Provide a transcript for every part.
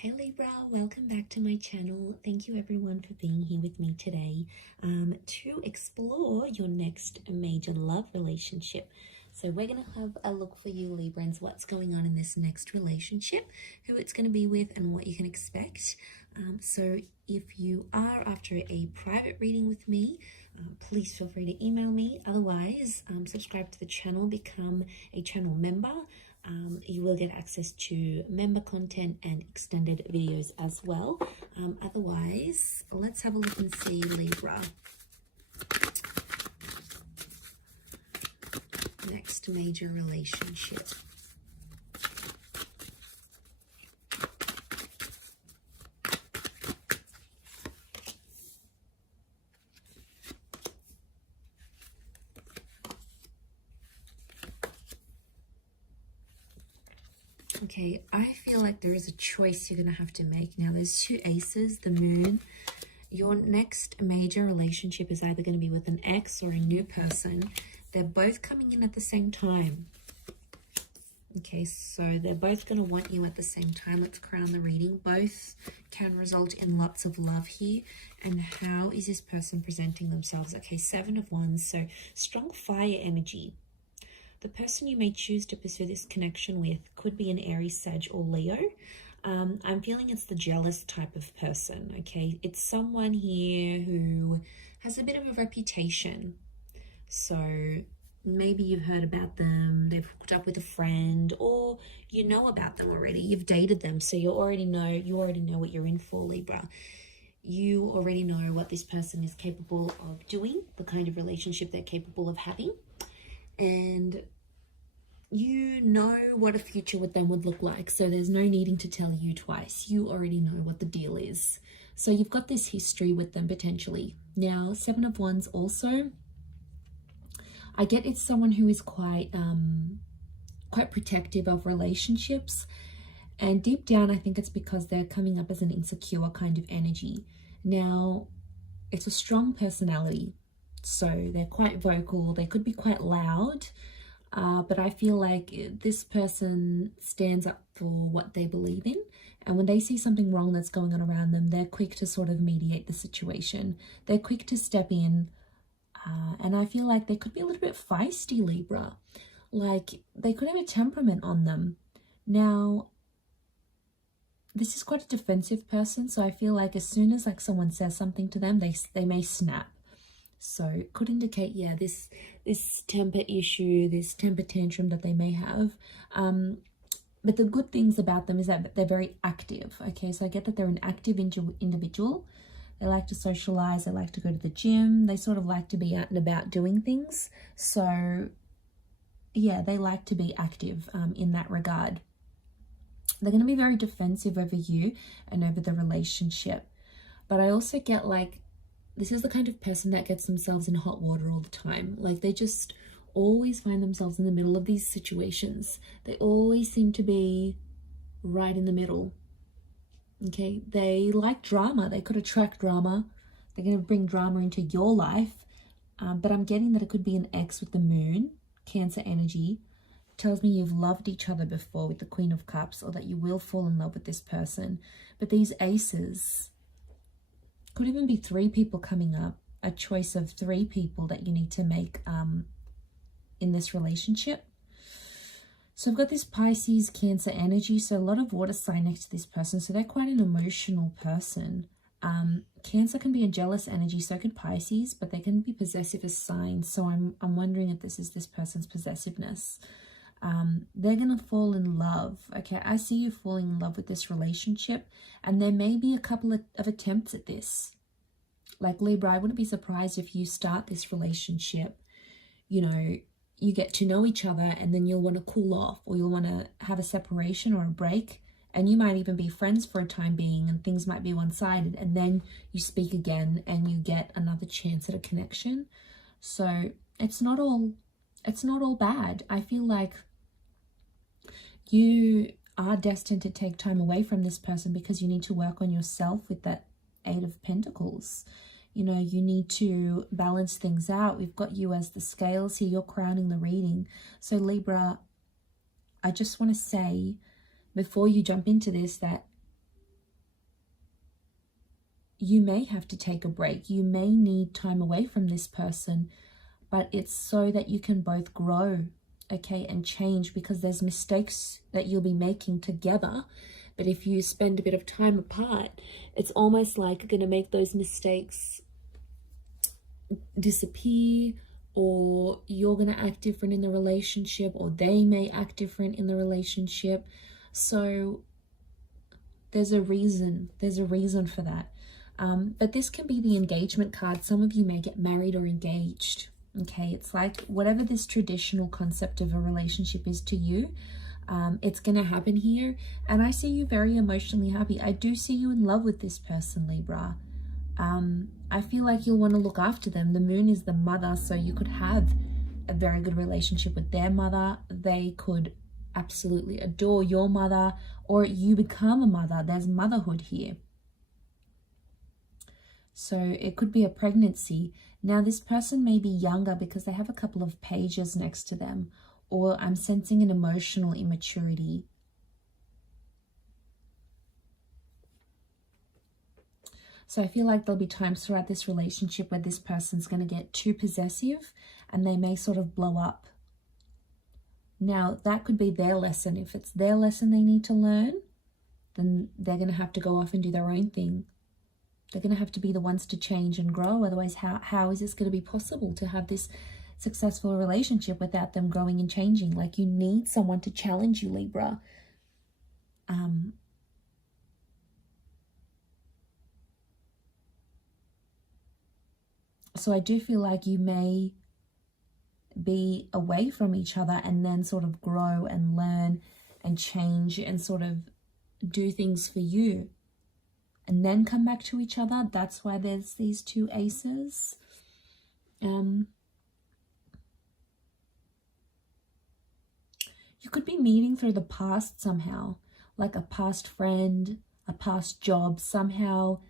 Hey Libra, welcome back to my channel. Thank you everyone for being here with me today to explore your next major love relationship. So we're going to have a look for you Librans, what's going on in this next relationship, who it's going to be with and what you can expect. So if you are after a private reading with me, please feel free to email me. Otherwise, subscribe to the channel, become a channel member. You will get access to member content and extended videos as well. Otherwise, let's have a look and see Libra. Next major relationship. Okay, I feel like there is a choice you're going to have to make. Now, there's two aces, the moon. Your next major relationship is either going to be with an ex or a new person. They're both coming in at the same time. Okay, so they're both going to want you at the same time. Let's crown the reading. Both can result in lots of love here. And how is this person presenting themselves? Okay, 7 of Wands, so strong fire energy. The person you may choose to pursue this connection with could be an Aries, Sag, or Leo. I'm feeling it's the jealous type of person, okay? It's someone here who has a bit of a reputation. So maybe you've heard about them, they've hooked up with a friend, or you know about them already. You've dated them, so you already know what you're in for, Libra. You already know what this person is capable of doing, the kind of relationship they're capable of having. And you know what a future with them would look like, so there's no needing to tell you twice. You already know what the deal is. So you've got this history with them potentially. Now, 7 of Wands also, I get it's someone who is quite protective of relationships, and deep down I think it's because they're coming up as an insecure kind of energy. Now, it's a strong personality. So they're quite vocal, they could be quite loud, but I feel like this person stands up for what they believe in. And when they see something wrong that's going on around them, they're quick to sort of mediate the situation. They're quick to step in. And I feel like they could be a little bit feisty, Libra. Like they could have a temperament on them. Now, this is quite a defensive person. So I feel like as soon as like someone says something to them, they may snap. So it could indicate, yeah, this temper issue, this temper tantrum that they may have. But the good things about them is that they're very active. Okay, so I get that they're an active individual. They like to socialize. They like to go to the gym. They sort of like to be out and about doing things. So yeah, they like to be active in that regard. They're going to be very defensive over you and over the relationship. But I also get like, this is the kind of person that gets themselves in hot water all the time. Like they just always find themselves in the middle of these situations. They always seem to be right in the middle. Okay, they like drama. They could attract drama. They're going to bring drama into your life. But I'm getting that it could be an ex with the moon, Cancer energy. Tells me you've loved each other before with the Queen of Cups, or that you will fall in love with this person. But these aces, could even be 3 people coming up, a choice of 3 people that you need to make in this relationship. So I've got this Pisces, Cancer energy, so a lot of water sign next to this person, so they're quite an emotional person. Cancer can be a jealous energy, so can Pisces, but they can be possessive as signs, so I'm wondering if this is this person's possessiveness. They're going to fall in love. Okay, I see you falling in love with this relationship, and there may be a couple of attempts at this. Like Libra, I wouldn't be surprised if you start this relationship, you know, you get to know each other and then you'll want to cool off, or you'll want to have a separation or a break, and you might even be friends for a time being and things might be one-sided, and then you speak again and you get another chance at a connection. So it's not all bad. I feel like you are destined to take time away from this person because you need to work on yourself with that 8 of Pentacles. You know, you need to balance things out. We've got you as the scales here. You're crowning the reading. So Libra, I just want to say before you jump into this that you may have to take a break. You may need time away from this person, but it's so that you can both grow, okay, and change, because there's mistakes that you'll be making together. But if you spend a bit of time apart, it's almost like you're going to make those mistakes disappear, or you're going to act different in the relationship, or they may act different in the relationship. So there's a reason for that. But this can be the engagement card. Some of you may get married or engaged. Okay, it's like whatever this traditional concept of a relationship is to you, it's going to happen here. And I see you very emotionally happy. I do see you in love with this person, Libra. I feel like you'll want to look after them. The moon is the mother, so you could have a very good relationship with their mother. They could absolutely adore your mother, or you become a mother. There's motherhood here. So it could be a pregnancy. Now this person may be younger because they have a couple of pages next to them, or I'm sensing an emotional immaturity. So I feel like there'll be times throughout this relationship where this person's going to get too possessive and they may sort of blow up. Now that could be their lesson. If it's their lesson they need to learn, then they're going to have to go off and do their own thing. They're going to have to be the ones to change and grow. Otherwise, how is this going to be possible to have this successful relationship without them growing and changing? Like, you need someone to challenge you, Libra. So I do feel like you may be away from each other and then sort of grow and learn and change and sort of do things for you, and then come back to each other. That's why there's these two aces. You could be meeting through the past somehow, like a past friend, a past job, somehow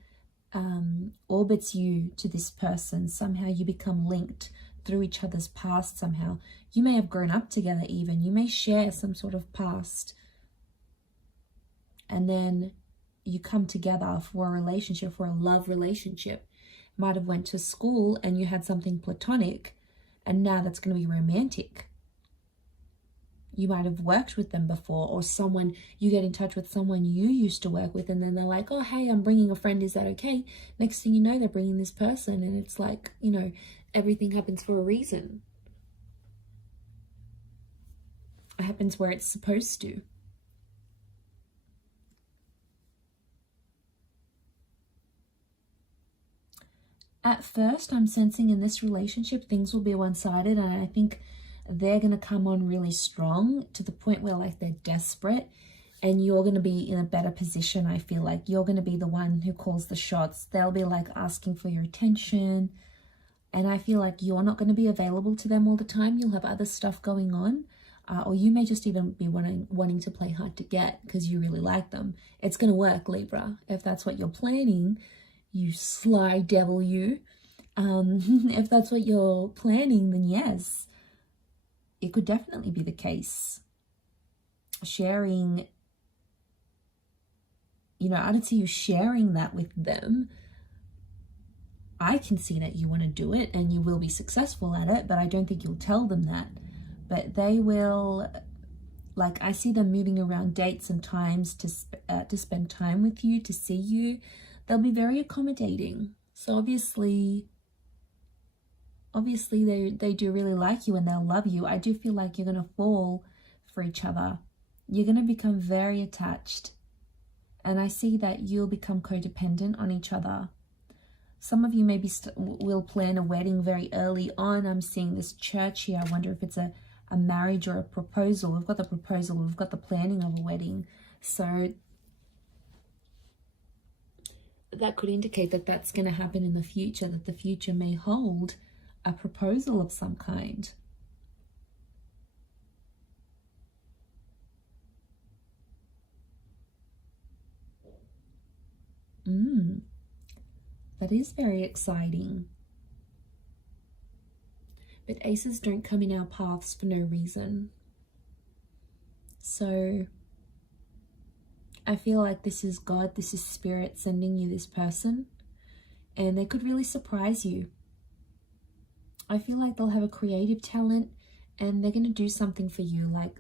orbits you to this person. Somehow you become linked through each other's past somehow. You may have grown up together even. You may share some sort of past. And then you come together for a relationship, for a love relationship. Might have went to school and you had something platonic, and now that's going to be romantic. You might have worked with them before, or someone, you get in touch with someone you used to work with, and then they're like, oh, hey, I'm bringing a friend, is that okay? Next thing you know, they're bringing this person, and it's like, you know, everything happens for a reason. It happens where it's supposed to. At first, I'm sensing in this relationship, things will be one-sided, and I think they're going to come on really strong to the point where like they're desperate, and you're going to be in a better position. I feel like you're going to be the one who calls the shots. They'll be like asking for your attention, and I feel like you're not going to be available to them all the time. You'll have other stuff going on, or you may just even be wanting to play hard to get because you really like them. It's going to work, Libra, if that's what you're planning. You sly devil, you. If that's what you're planning, then yes, it could definitely be the case. Sharing, you know, I don't see you sharing that with them. I can see that you want to do it and you will be successful at it, but I don't think you'll tell them that. But they will, like, I see them moving around dates and times to spend time with you, to see you. They'll be very accommodating. So obviously they do really like you and they'll love you. I do feel like you're going to fall for each other. You're going to become very attached. And I see that you'll become codependent on each other. Some of you maybe will plan a wedding very early on. I'm seeing this church here. I wonder if it's a marriage or a proposal. We've got the proposal. We've got the planning of a wedding. So that could indicate that that's going to happen in the future, that the future may hold a proposal of some kind. That is very exciting. But aces don't come in our paths for no reason. So I feel like this is God, this is Spirit sending you this person. and they could really surprise you. I feel like they'll have a creative talent and they're going to do something for you. Like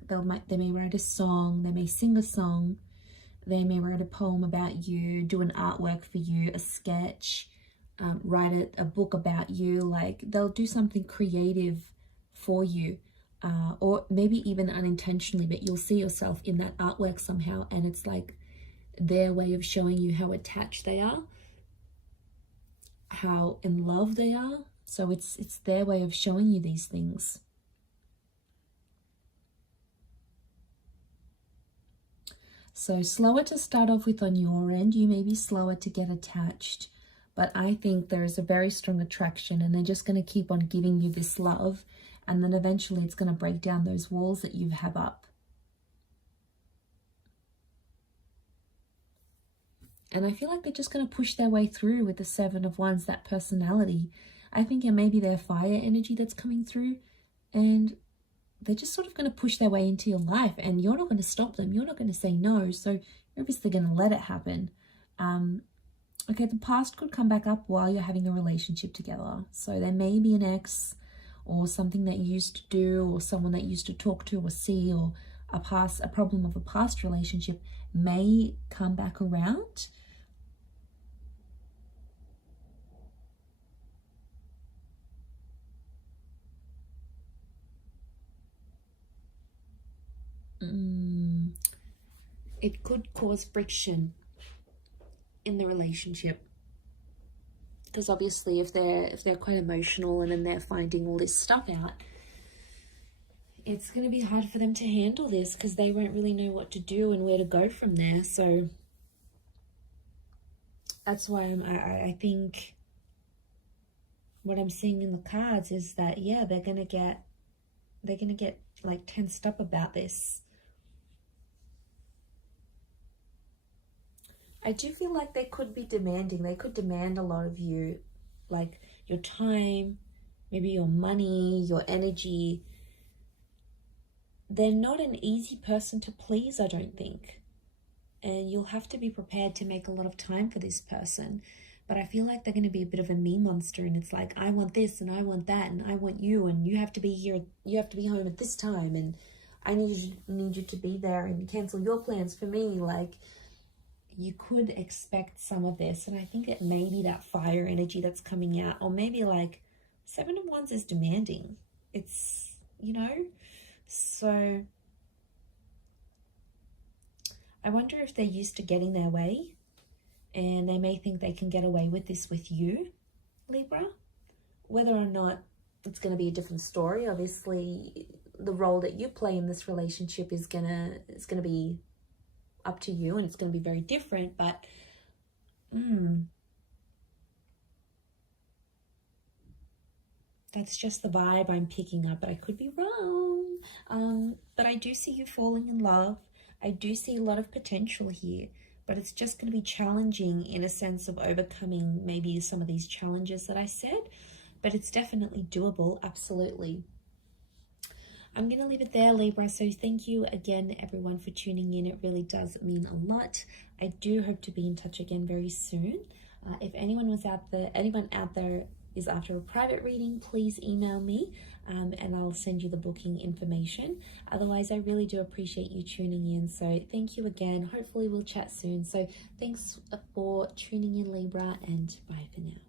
they may write a song, they may sing a song, they may write a poem about you, do an artwork for you, a sketch, write a book about you. Like they'll do something creative for you, or maybe even unintentionally, but you'll see yourself in that artwork somehow, and it's like their way of showing you how attached they are, how in love they are. So it's their way of showing you these things. So slower to start off with on your end. You may be slower to get attached, but I think there is a very strong attraction, and they're just going to keep on giving you this love, and then eventually it's going to break down those walls that you have up. And I feel like they're just going to push their way through with the Seven of Wands, that personality. I think it may be their fire energy that's coming through, and they're just sort of going to push their way into your life, and you're not going to stop them. You're not going to say no. So you're obviously going to let it happen. Okay, the past could come back up while you're having a relationship together. So there may be an ex or something that you used to do, or someone that you used to talk to or see, or a problem of a past relationship may come back around. It could cause friction in the relationship, because obviously if they're quite emotional and then they're finding all this stuff out, it's going to be hard for them to handle this, because they won't really know what to do and where to go from there. So that's why I think what I'm seeing in the cards is that, yeah, they're gonna get like tensed up about this. I do feel like they could be demanding. They could demand a lot of you, like your time, maybe your money, your energy. They're not an easy person to please, I don't think. And you'll have to be prepared to make a lot of time for this person. But I feel like they're going to be a bit of a me monster, and it's like, I want this and I want that and I want you, and you have to be here, you have to be home at this time, and I need you to be there and cancel your plans for me. Like, you could expect some of this, and I think it may be that fire energy that's coming out, or maybe like Seven of Wands is demanding. It's, you know, so I wonder if they're used to getting their way, and they may think they can get away with this with you, Libra. Whether or not it's going to be a different story. Obviously, the role that you play in this relationship is gonna be up to you, and it's going to be very different. But that's just the vibe I'm picking up, but I could be wrong. But I do see you falling in love. I do see a lot of potential here, but it's just going to be challenging in a sense of overcoming maybe some of these challenges that I said, but it's definitely doable, absolutely. I'm going to leave it there, Libra. So thank you again, everyone, for tuning in. It really does mean a lot. I do hope to be in touch again very soon. If anyone out there is after a private reading, please email me and I'll send you the booking information. Otherwise, I really do appreciate you tuning in. So thank you again. Hopefully we'll chat soon. So thanks for tuning in, Libra, and bye for now.